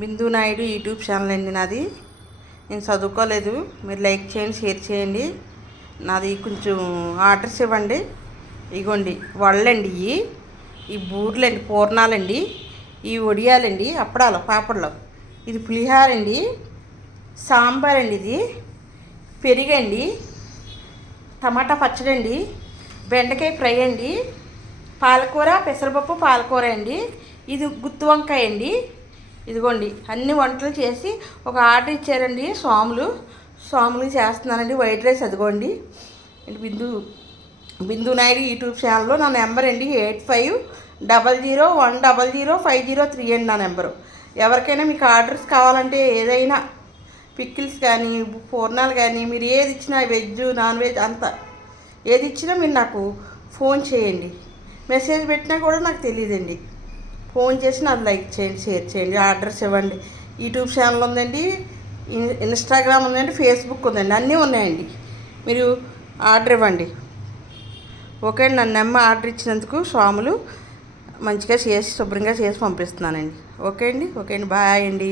బిందు Naidu YouTube channel అండి నాది. నేను చదువుకోలేదు, మీరు లైక్ చేయండి, షేర్ చేయండి. నాది కొంచెం ఆర్డర్స్ ఇవ్వండి. ఇగోండి వడలండి, ఈ బూర్లండి, పూర్ణాలండి, ఈ వడియాలండి, అప్పడాలు, పాపడాలు, ఇది పులిహార అండి, సాంబార్ అండి, ఇది పెరుగండి, టమాటా పచ్చడి అండి, బెండకాయ ఫ్రై అండి, పాలకూర, పెసరపప్పు పాలకూర అండి, ఇది గుత్తి వంకాయ అండి. ఇదిగోండి అన్ని వంటలు చేసి ఒక ఆర్డర్ ఇచ్చారండి. స్వాములు చేస్తున్నానండి. వైట్ రైస్ అదిగోండి. బిందు నాయుడు యూట్యూబ్ ఛానల్లో నా నెంబర్ అండి 8500100503 అండి నా నెంబరు. ఎవరికైనా మీకు ఆర్డర్స్ కావాలంటే, ఏదైనా పిక్కిల్స్ కానీ, పూర్ణాలు కానీ, మీరు ఏది ఇచ్చినా, వెజ్ నాన్ వెజ్ అంతా ఏది ఇచ్చినా మీరు నాకు ఫోన్ చేయండి. మెసేజ్ పెట్టినా కూడా నాకు తెలియదండి. ఫోన్ చేసి నాకు లైక్ చేయండి, షేర్ చేయండి, ఆర్డర్స్ ఇవ్వండి. యూట్యూబ్ ఛానల్ ఉందండి, ఇన్స్టాగ్రామ్ ఉందండి, ఫేస్బుక్ ఉందండి, అన్నీ ఉన్నాయండి. మీరు ఆర్డర్ ఇవ్వండి. ఓకే అండి. నన్ను ఆర్డర్ ఇచ్చినందుకు స్వాములు మంచిగా చేసి శుభ్రంగా చేసి పంపిస్తున్నానండి. ఓకే అండి. బాయ్ అండి.